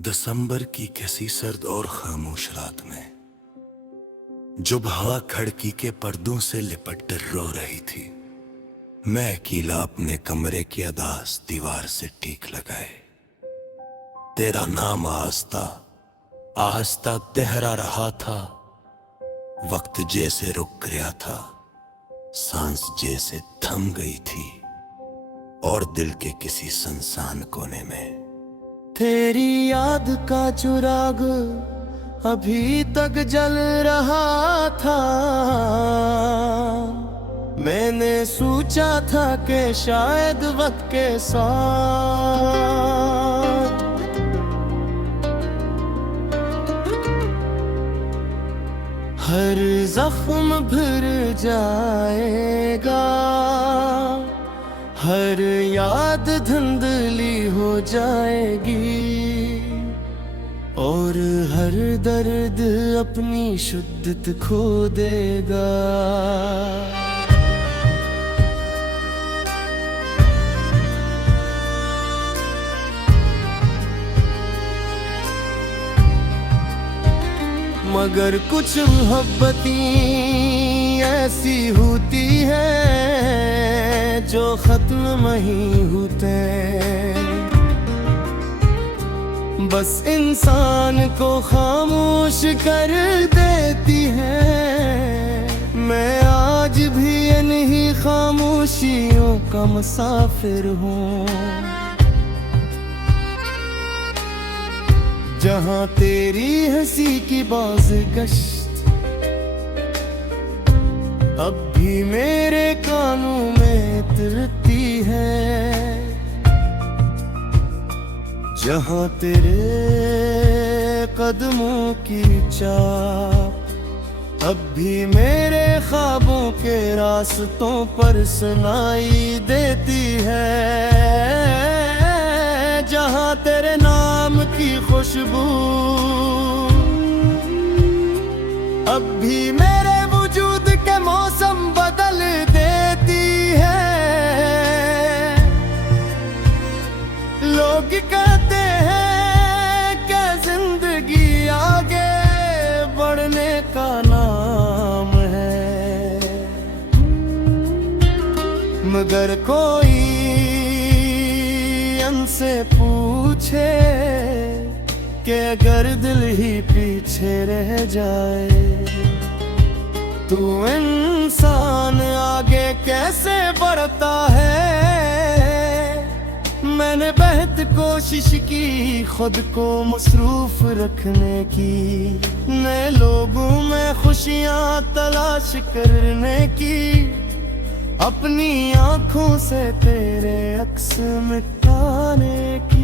दिसंबर की किसी सर्द और खामोश रात में जब हवा खिड़की के पर्दों से लिपट कर रो रही थी, मैं अकेला अपने कमरे की अदास दीवार से टीक लगाए तेरा नाम आस्ता आस्ता तहरा रहा था। वक्त जैसे रुक गया था, सांस जैसे थम गई थी और दिल के किसी सुनसान कोने में तेरी याद का चिराग अभी तक जल रहा था। मैंने सोचा था कि शायद वक्त के साथ हर जख्म भर जाएगा, हर याद धुंधली हो जाएगी और हर दर्द अपनी शुद्धत खो देगा। मगर कुछ मोहब्बतें ऐसी होती है जो खत्म नहीं होते, बस इंसान को खामोश कर देती है। मैं आज भी इन्हीं खामोशियों का मुसाफिर हूँ, जहाँ तेरी हंसी की बाज़गश्त अब भी मेरे कानों में उतरती है, जहाँ तेरे कदमों की चाप अब भी मेरे ख्वाबों के रास्तों पर सुनाई देती है, जहाँ तेरे नाम की खुशबू अब भी मेरे वजूद के मौसम बदल देती है। लोग कहते हैं कि जिंदगी आगे बढ़ने का नाम है, मगर कोई से पूछे कि अगर दिल ही पीछे रह जाए तो इंसान आगे कैसे बढ़ता है। मैंने बेहद कोशिश की खुद को मसरूफ रखने की, नए लोगों में खुशियां तलाश करने की, अपनी आंखों से तेरे अक्स मिटाने की।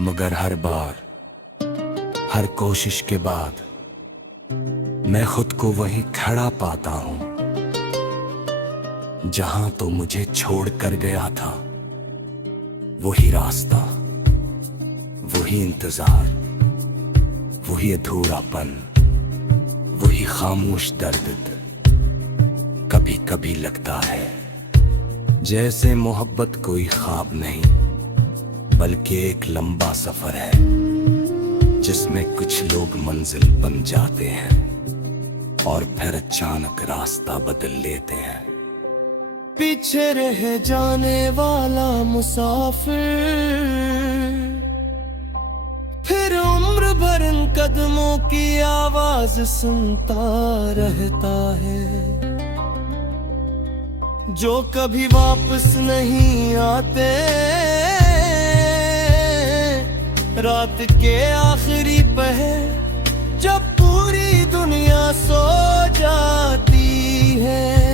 मगर हर बार हर कोशिश के बाद मैं खुद को वहीं खड़ा पाता हूं जहां तो मुझे छोड़ कर गया था। वही रास्ता, वही इंतजार, वही अधूरापन, वही खामोश दर्द। कभी कभी लगता है जैसे मोहब्बत कोई ख्वाब नहीं बल्कि एक लंबा सफर है, जिसमें कुछ लोग मंजिल बन जाते हैं और फिर अचानक रास्ता बदल लेते हैं। पीछे रह जाने वाला मुसाफिर फिर उम्र भर इन कदमों की आवाज सुनता रहता है, जो कभी वापस नहीं आते। रात के आखिरी पहर जब पूरी दुनिया सो जाती है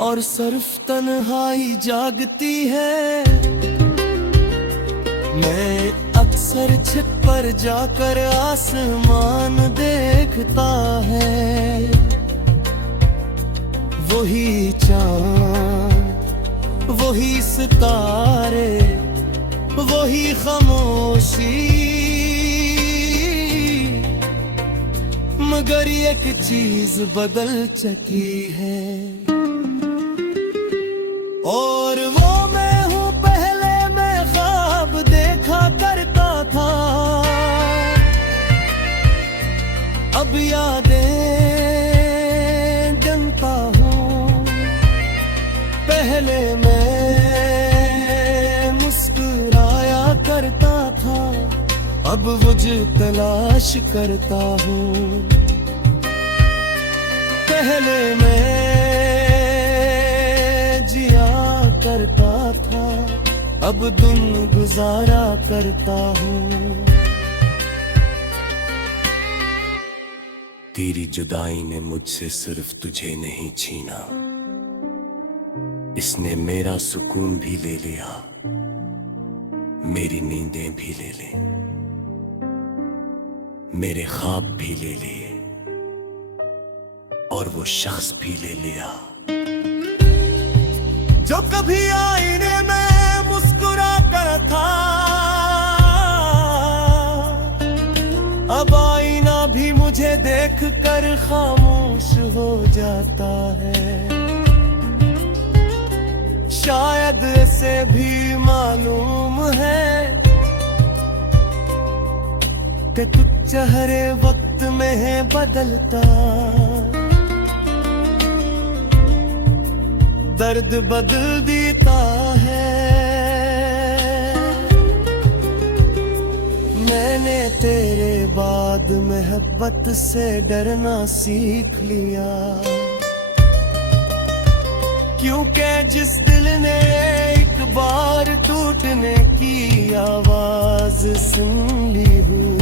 और सिर्फ तन्हाई जागती है, मैं अक्सर छत पर जाकर आसमान देखता है। वही चाँद, वही सितारे, वही खामोशी, मगर एक चीज बदल चुकी है और वो मैं हूँ पहले मैं ख्वाब अब मुझ तलाश करता हूँ। पहले मैं जिया करता था, अब दिन गुजारा करता हूँ। तेरी जुदाई ने मुझसे सिर्फ तुझे नहीं छीना, इसने मेरा सुकून भी ले लिया, मेरी नींदें भी ले ली, मेरे ख्वाब भी ले लिए और वो शख्स भी ले लिया जो कभी आईने में मुस्कुरा कर था, अब आईना भी मुझे देख कर खामोश हो जाता है। शायद इसे भी मालूम है कि कुछ चेहरे वक्त में है बदलता, दर्द बदल देता है। मैंने तेरे बाद मोहब्बत से डरना सीख लिया, क्योंकि जिस दिल ने एक बार टूटने की आवाज सुन ली हूँ,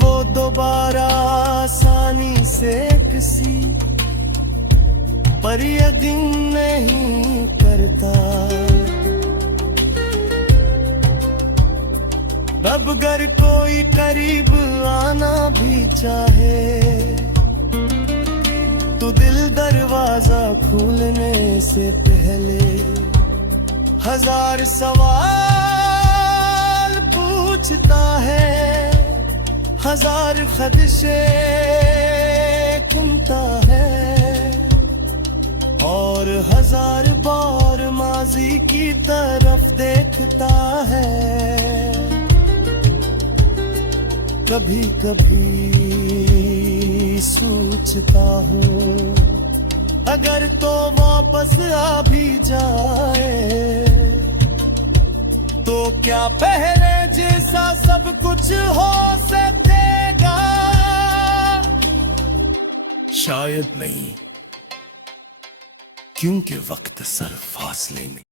वो दोबारा आसानी से किसी पर यकीन नहीं करता। अब अगर कोई करीब आना भी चाहे तो दिल दरवाजा खोलने से पहले हजार सवाल पूछता है, हजार खदशे चुनता है और हजार बार माजी की तरफ देखता है। कभी कभी सोचता हूँ अगर तो वापस आ भी जाए तो क्या पहले जैसा सब कुछ हो सकेगा? शायद नहीं, क्योंकि वक्त सर फासले में